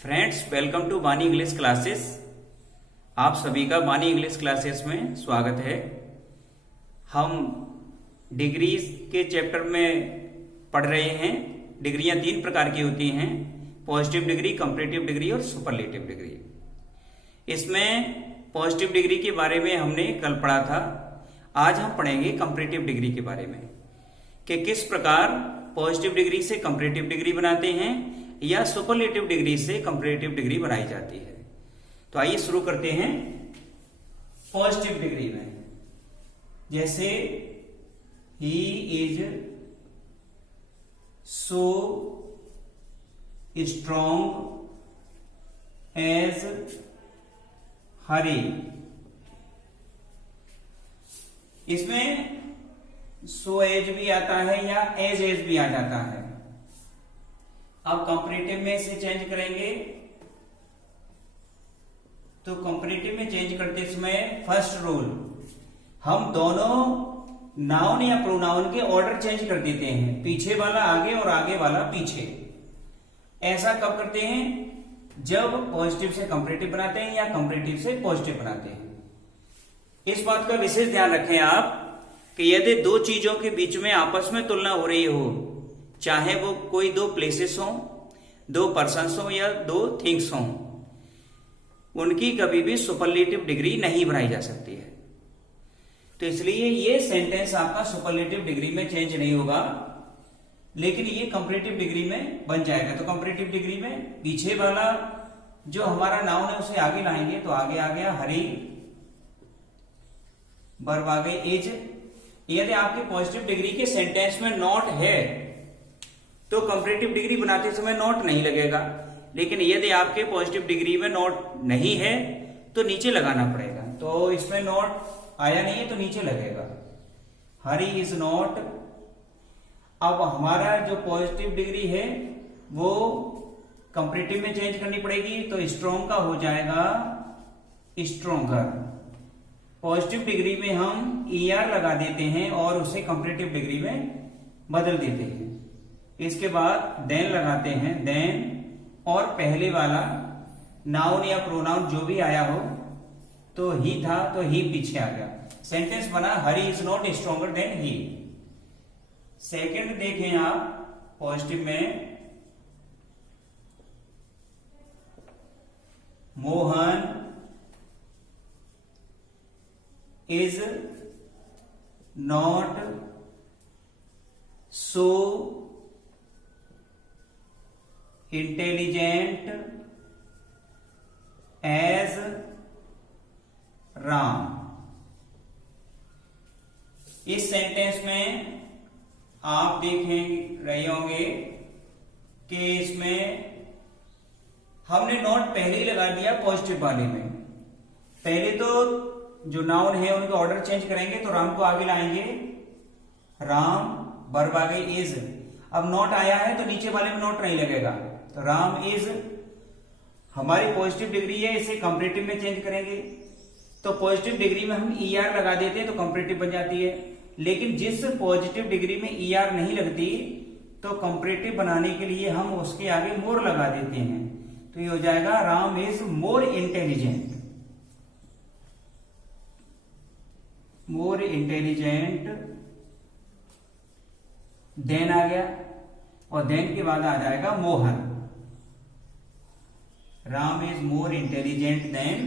Friends, welcome to बानी English classes. आप सभी का बानी इंग्लिश क्लासेस में स्वागत है। हम डिग्रीज के चैप्टर में पढ़ रहे हैं। डिग्रियां 3 प्रकार की होती हैं, पॉजिटिव डिग्री, कंपैरेटिव डिग्री और सुपरलेटिव डिग्री। इसमें पॉजिटिव डिग्री के बारे में हमने कल पढ़ा था। आज हम पढ़ेंगे कंपैरेटिव डिग्री के बारे में कि किस प्रकार पॉजिटिव डिग्री से कंपैरेटिव डिग्री बनाते हैं या सुपरलेटिव डिग्री से कंपैरेटिव डिग्री बनाई जाती है। तो आइए शुरू करते हैं। पॉजिटिव डिग्री में जैसे ही is so strong as Hari, इसमें सो एज भी आता है या एज भी आ जाता है। अब कंपैरेटिव में इसे चेंज करेंगे तो कंपैरेटिव में चेंज करते समय फर्स्ट रूल, हम दोनों नाउन या प्रोनाउन के ऑर्डर चेंज कर देते हैं, पीछे वाला आगे और आगे वाला पीछे। ऐसा कब करते हैं? जब पॉजिटिव से कंपैरेटिव बनाते हैं या कंपैरेटिव से पॉजिटिव बनाते हैं। इस बात का विशेष ध्यान रखें आप कि यदि दो चीजों के बीच में आपस में तुलना हो रही हो, चाहे वो कोई दो प्लेसेस हो, दो पर्सन्स हो या दो थिंग्स हो, उनकी कभी भी सुपरलेटिव डिग्री नहीं बनाई जा सकती है। तो इसलिए ये सेंटेंस आपका सुपरलेटिव डिग्री में चेंज नहीं होगा, लेकिन ये कंपैरेटिव डिग्री में बन जाएगा। तो कंपैरेटिव डिग्री में पीछे वाला जो हमारा नाउन है उसे आगे लाएंगे तो आगे आ गया हरी, वर्ब आ गई इज। यदि आपके पॉजिटिव डिग्री के सेंटेंस में नॉट है तो कंपैरेटिव डिग्री बनाते समय नॉट नहीं लगेगा, लेकिन यदि आपके पॉजिटिव डिग्री में नॉट नहीं है तो नीचे लगाना पड़ेगा। तो इसमें नॉट आया नहीं है तो नीचे लगेगा, हरी इज नॉट। अब हमारा जो पॉजिटिव डिग्री है वो कंपैरेटिव में चेंज करनी पड़ेगी, तो स्ट्रॉन्ग का हो जाएगा स्ट्रॉन्गर। पॉजिटिव डिग्री में हम ER लगा देते हैं और उसे कंपैरेटिव डिग्री में बदल देते हैं। इसके बाद देन लगाते हैं, देन, और पहले वाला नाउन या प्रोनाउन जो भी आया हो, तो ही था तो ही पीछे आ गया। सेंटेंस बना Hari is not stronger than he. Second देखें आप पॉजिटिव में, Mohan is not so intelligent as Ram. इस सेंटेंस में आप देख रहे होंगे कि इसमें हमने नॉट पहले ही लगा दिया पॉजिटिव वाले में। पहले तो जो नाउन है उनका ऑर्डर चेंज करेंगे, तो राम को आगे लाएंगे, राम, वर्ब आ गई इज। अब नॉट आया है तो नीचे वाले में नॉट नहीं लगेगा, तो राम इज। हमारी पॉजिटिव डिग्री है, इसे कंपैरेटिव में चेंज करेंगे तो पॉजिटिव डिग्री में हम ER लगा देते हैं तो कंपैरेटिव बन जाती है। लेकिन जिस पॉजिटिव डिग्री में ER नहीं लगती तो कंपैरेटिव बनाने के लिए हम उसके आगे मोर लगा देते हैं, तो ये हो जाएगा Ram is more intelligent. More intelligent, than आ गया और देन के बाद आ जाएगा Mohan. Ram is more intelligent than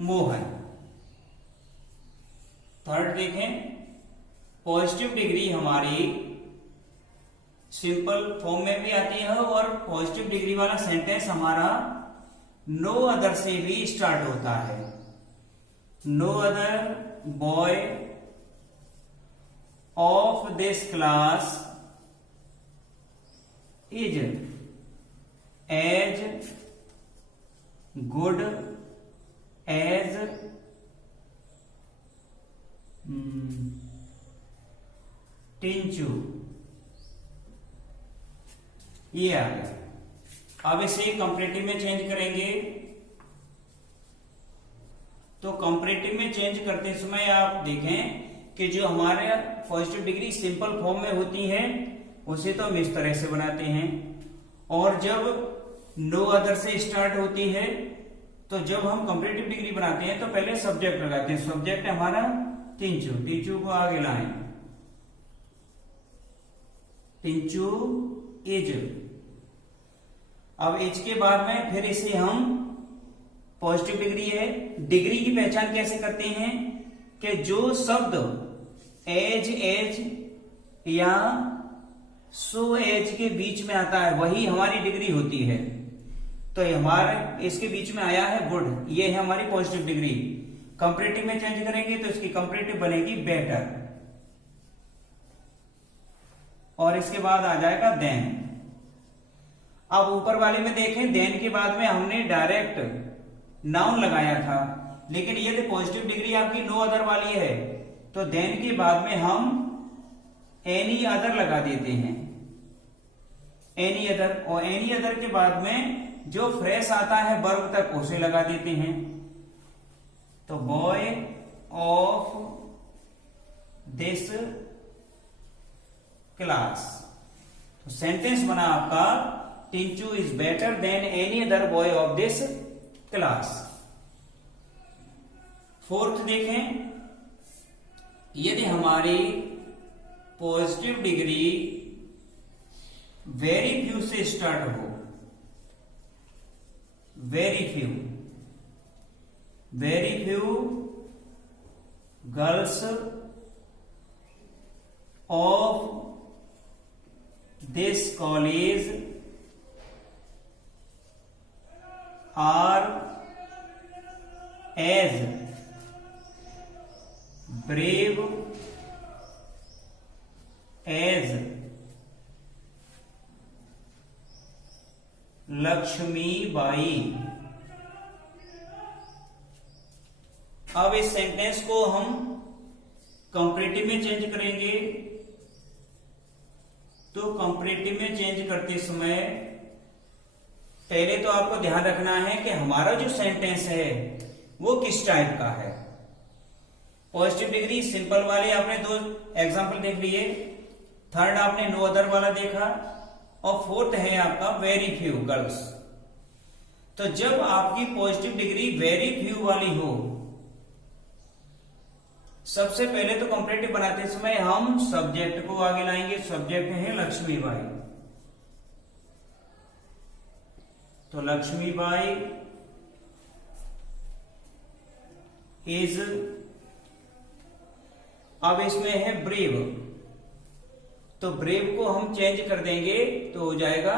Mohan. Third देखें, पॉजिटिव डिग्री हमारी सिंपल फॉर्म में भी आती है और पॉजिटिव डिग्री वाला सेंटेंस हमारा नो अदर से भी स्टार्ट होता है। No other boy of this class is as good as Tinchu. ये आ गया। अब इसे कंपैरेटिव में चेंज करेंगे तो कंपैरेटिव में चेंज करते समय आप देखें कि जो हमारे पॉजिटिव डिग्री सिंपल फॉर्म में होती है उसे तो हम इस तरह से बनाते हैं, और जब नो अदर से स्टार्ट होती है, तो जब हम कंपैरेटिव डिग्री बनाते हैं तो पहले सब्जेक्ट लगाते हैं। सब्जेक्ट है हमारा तिंचु, तिंचु को आगे लाएं, तिंचु इज। अब इज के बाद में फिर इसे हम पॉजिटिव डिग्री है। डिग्री की पहचान कैसे करते हैं कि जो शब्द एज एज या सो एज के बीच में आता है वही हमारी डिग्री होती है। तो हमारे इसके बीच में आया है गुड, ये है हमारी पॉजिटिव डिग्री। कंपैरेटिव में चेंज करेंगे तो इसकी कंपैरेटिव बनेगी बेटर, और इसके बाद आ जाएगा देन। अब ऊपर वाले में देखें, देन के बाद में हमने डायरेक्ट नाउन लगाया था, लेकिन ये तो पॉजिटिव डिग्री आपकी नो अदर वाली है, तो देन के बाद में हम एनी अदर लगा देते हैं, एनी अदर। और एनी अदर के बाद में जो फ्रेश आता है वर्ब तक उसे लगा देते हैं। तो बॉय ऑफ दिस क्लास, तो सेंटेंस बना आपका Tinchu is better than any other boy of this class. Fourth देखें, यदि हमारी पॉजिटिव डिग्री वेरी फ्यू से स्टार्ट हो, very few, very few girls of this college are as brave as Lakshmibai. अब इस सेंटेंस को हम कंपैरेटिव में चेंज करेंगे। तो कंपैरेटिव में चेंज करते समय पहले तो आपको ध्यान रखना है कि हमारा जो सेंटेंस है वो किस टाइप का है। पॉजिटिव डिग्री सिंपल वाले आपने 2 एग्जांपल देख लिए, थर्ड आपने नो अदर वाला देखा, और फोर्थ है आपका वेरी फ्यू गर्ल्स। तो जब आपकी पॉजिटिव डिग्री वेरी फ्यू वाली हो, सबसे पहले तो कंपैरेटिव बनाते समय हम सब्जेक्ट को आगे लाएंगे। सब्जेक्ट है लक्ष्मीबाई, तो लक्ष्मीबाई इज। अब इसमें है ब्रेव, तो ब्रेव को हम चेंज कर देंगे तो हो जाएगा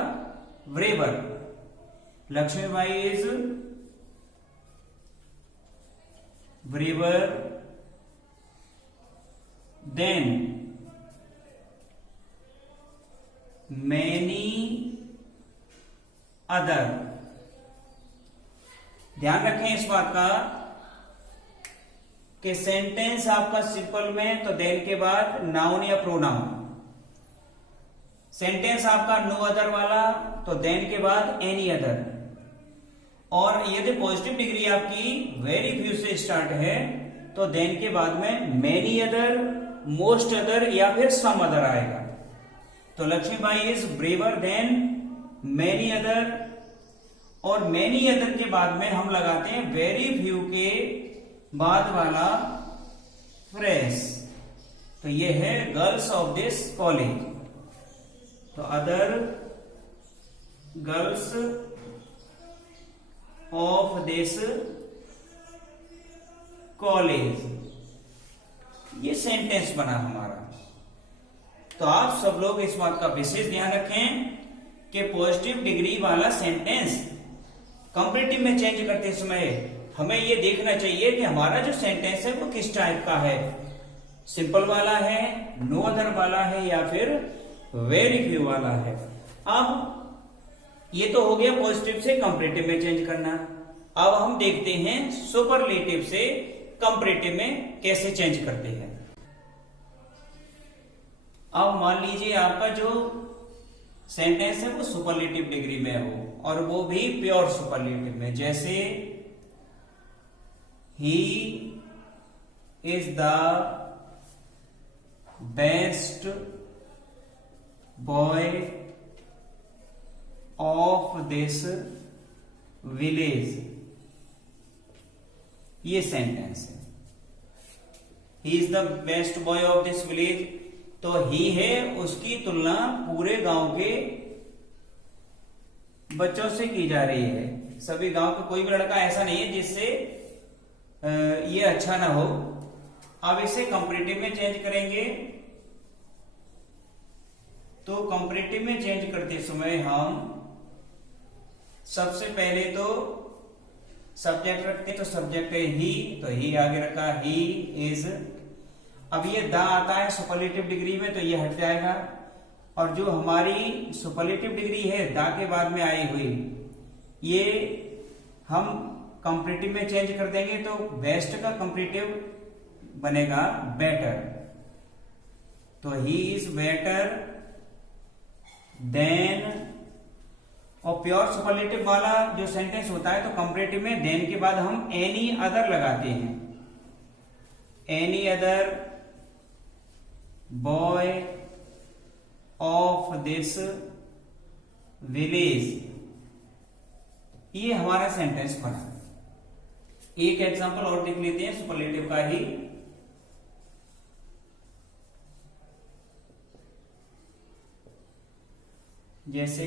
braver. Lakshmibai is braver than many other. ध्यान रखें इस बात का कि सेंटेंस आपका सिंपल में तो देन के बाद नाउन या प्रोनाउन, सेंटेंस आपका नो अदर वाला तो देन के बाद एनी अदर। और यदि पॉजिटिव डिग्री आपकी वेरी फ्यू से स्टार्ट है तो देन के बाद में मेनी अदर, मोस्ट अदर या फिर सम अदर आएगा। तो Lakshmibai is braver than many other, और मेनी अदर के बाद में हम लगाते हैं वेरी फ्यू के बाद वाला फ्रेश। तो ये है गर्ल्स ऑफ दिस कॉलेज, तो other girls of this college, ये सेंटेंस बना हमारा। तो आप सब लोग इस बात का विशेष ध्यान रखें कि पॉजिटिव डिग्री वाला सेंटेंस कंपैरेटिव में चेंज करते समय हमें ये देखना चाहिए कि हमारा जो सेंटेंस है वो किस टाइप का है, सिंपल वाला है, नो अदर वाला है, या फिर वेरी फ्यू वाला है। अब ये तो हो गया पॉजिटिव से कंपैरेटिव में चेंज करना। अब हम देखते हैं सुपरलेटिव से कंपैरेटिव में कैसे चेंज करते हैं। अब मान लीजिए आपका जो सेंटेंस है वो सुपरलेटिव डिग्री में हो, और वो भी प्योर सुपरलेटिव में, जैसे ही is the best boy of this village, ये सेंटेंस है। He is the best boy of this village, तो ही है उसकी तुलना पूरे गांव के बच्चों से की जा रही है। सभी गांव का कोई भी लड़का ऐसा नहीं है जिससे ये अच्छा ना हो। अब इसे कंपैरेटिव में चेंज करेंगे, तो कंपैरेटिव में चेंज करते समय हम सबसे पहले तो सब्जेक्ट रखते, तो सब्जेक्ट है ही, तो ही आगे रखा, ही इज। अब ये द आता है सुपरलेटिव डिग्री में, तो ये हट जाएगा, और जो हमारी सुपरलेटिव डिग्री है द के बाद में आई हुई, ये हम कंपैरेटिव में चेंज कर देंगे, तो बेस्ट का कंपैरेटिव बनेगा बेटर। तो ही इज बेटर देन, और प्योर सुपरलेटिव वाला जो सेंटेंस होता है तो कंपैरेटिव में देन के बाद हम एनी अदर लगाते हैं। Any other boy of this village, ये हमारा सेंटेंस बना। एक एग्जांपल और देख लेते हैं सुपरलेटिव का ही। जैसे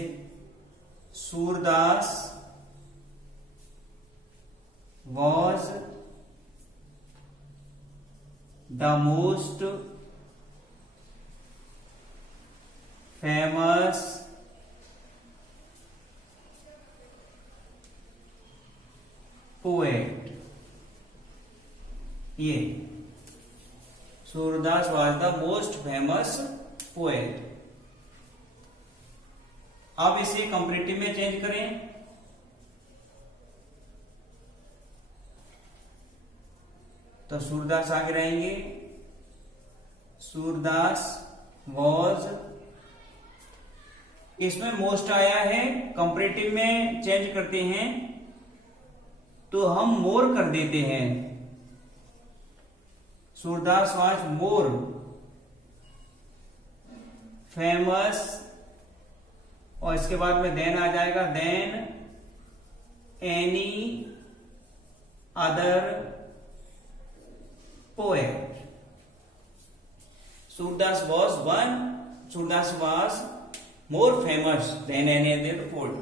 Surdas was the most famous poet। ये Surdas was the most famous poet। अब इसे कंपैरेटिव में चेंज करें, तो सूरदास आगे रहेंगे, सूरदास वॉज, इसमें मोस्ट आया है, कंपैरेटिव में चेंज करते हैं तो हम मोर कर देते हैं। सूरदास वॉज मोर फेमस, और इसके बाद में देन आ जाएगा, than any other poet. Surdas was more famous than any other poet।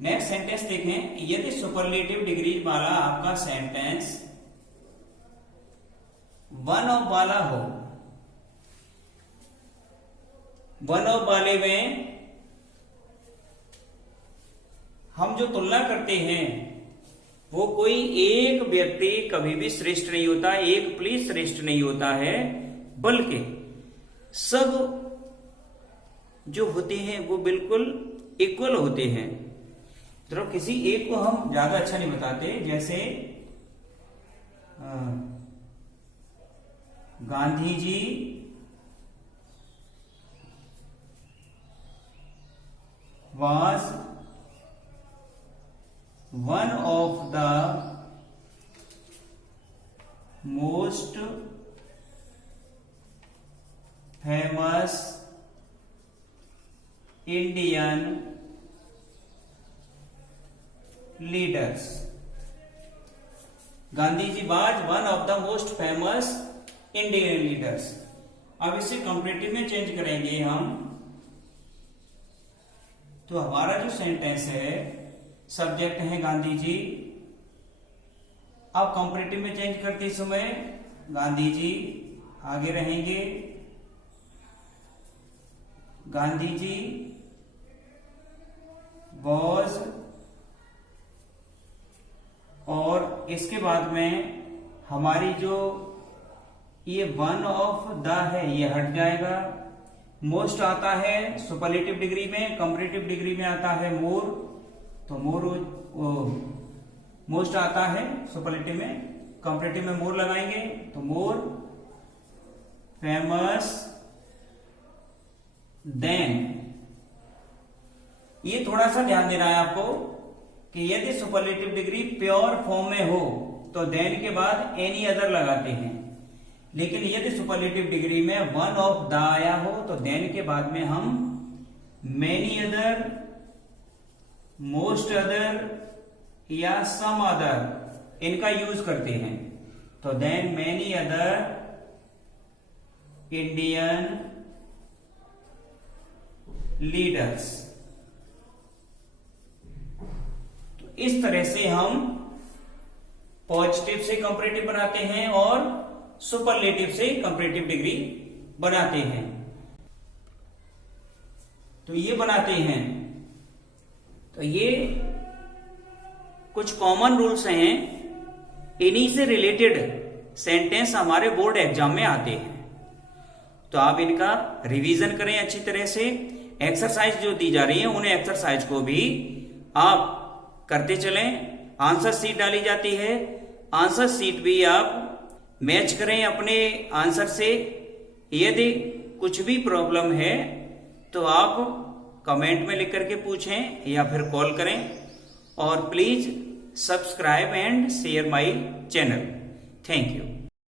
Next sentence देखें, यदि सुपरलेटिव डिग्री वाला आपका सेंटेंस वन ऑफ वाला हो, वन ऑफ वाले में हम जो तुलना करते हैं वो कोई एक व्यक्ति कभी भी श्रेष्ठ नहीं होता, एक प्लीज श्रेष्ठ नहीं होता है, बल्कि सब जो होते हैं वो बिल्कुल इक्वल होते हैं। तो किसी एक को हम ज्यादा अच्छा नहीं बताते। जैसे Gandhi ji was one of the most famous Indian leaders। Gandhi ji was one of the most famous Indian leaders। अब इसे कंपैरेटिव में चेंज करेंगे हम, तो हमारा जो सेंटेंस है सब्जेक्ट है गांधी जी। अब कंपैरेटिव में चेंज करते समय गांधी जी आगे रहेंगे, गांधी जी वॉज, और इसके बाद में हमारी जो ये वन ऑफ द है ये हट जाएगा। मोस्ट आता है सुपरलेटिव डिग्री में, कंपैरेटिव डिग्री में आता है मोर, तो मोर मोस्ट आता है सुपरलेटिव में, कंपैरेटिव में मोर लगाएंगे तो मोर फेमस देन। ये थोड़ा सा ध्यान देना है आपको कि यदि सुपरलेटिव डिग्री प्योर फॉर्म में हो तो देन के बाद एनी अदर लगाते हैं, लेकिन यदि सुपरलेटिव डिग्री में वन ऑफ द आया हो तो देन के बाद में हम मेनी अदर मोस्ट अदर या सम अदर इनका यूज करते हैं। तो than many other Indian leaders. तो इस तरह से हम पॉजिटिव से कंपैरेटिव बनाते हैं और सुपरलेटिव से कंपैरेटिव डिग्री बनाते हैं। तो ये बनाते हैं। तो ये कुछ कॉमन रूल्स हैं, इन्हीं से रिलेटेड सेंटेंस हमारे बोर्ड एग्जाम में आते हैं। तो आप इनका रिवीजन करें अच्छी तरह से। एक्सरसाइज जो दी जा रही है उन एक्सरसाइज को भी आप करते चलें। आंसर शीट डाली जाती है, आंसर शीट भी आप मैच करें अपने आंसर से। यदि कुछ भी प्रॉब्लम है तो आप कमेंट में लिख करके पूछें या फिर कॉल करें। और please subscribe and share my channel. Thank you.